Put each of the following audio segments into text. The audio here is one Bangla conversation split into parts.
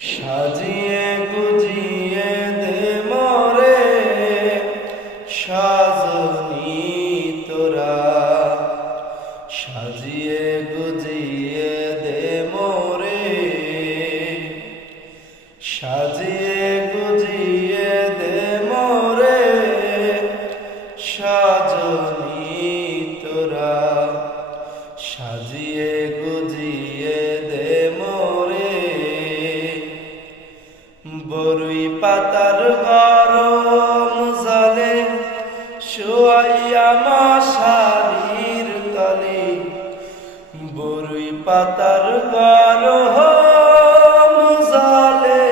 সাজিয়ে গুজিয়ে দে মোরে সাজনি তোরা, সাজিয়ে গুজিয়ে দে মোরে, সাজিয়ে গুজিয়ে দে মোরে সাজনি তোরা, সাজিয়ে গুজিয়ে দে মোরে। বরুই পাতার গরম জলে শোয়াইয়া মশারির তলে, বরুই পাতার গরম জলে,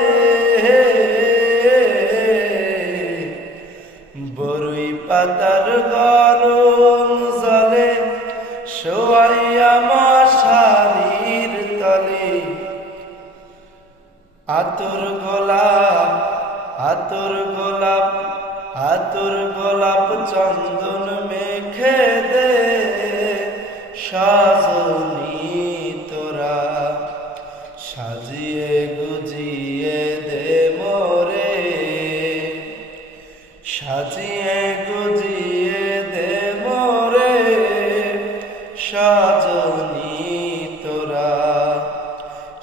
বরুই পাতার গরম জলে শোয়াইয়া মশারির তলে। আতর গোলাপ, আতর গোলাপ, আতর গোলাপ চন্দন মেখে দে সাজনি তোরা, সাজিয়ে গুজিয়ে দে মোরে, সাজিয়ে গুজিয়ে দে মোরে সাজনি তোরা,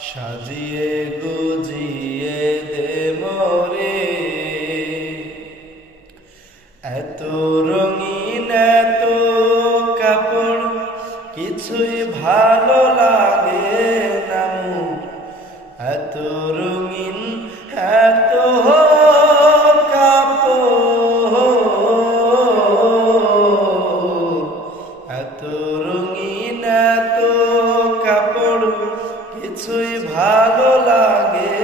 সাজিয়ে গুজিয়ে দে মোরে। এত রঙিন এত কাপড় কিছুই ভালো লাগে না মোর, এত রঙিন এত কাপড়, এত রঙিন এত কাপড় কিছুই ভালো লাগে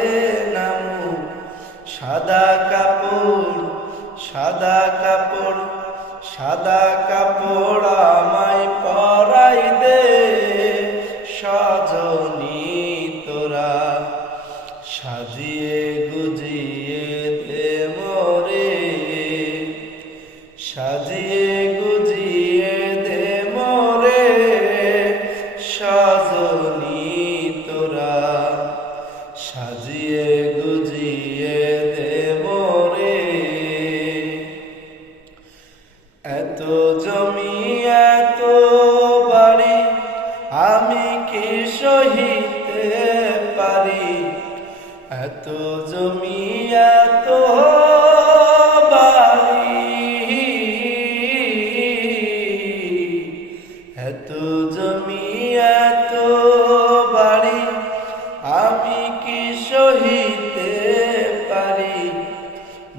না মোর। সাদা কাপড়, সাদা কাপড়, সাদা কাপড় আমায় পরাই দে সাজনি তোরা, সাজিয়ে গুজিয়ে দে মোরে, সাজিয়ে গুজিয়ে দে মোরে সাজনি তোরা, সাজিয়ে গুজিয়ে দে মোরে। এত জমি এত বাড়ি আমি কি সহিতে পারি, এত জমি এত বাড়ি, এত জমি এত বাড়ি আমি কি সহিতে পারি।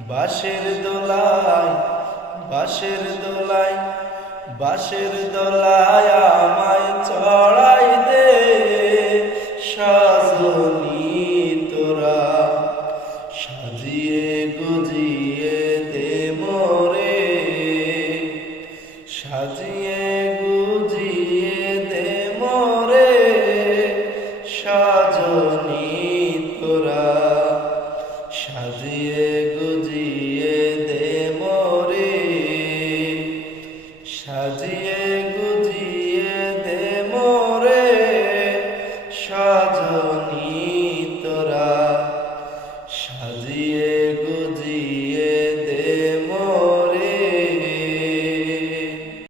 বাঁশের দোলায়, বাঁশের দোলায়, বাঁশের দোলায় আমায় চড়াই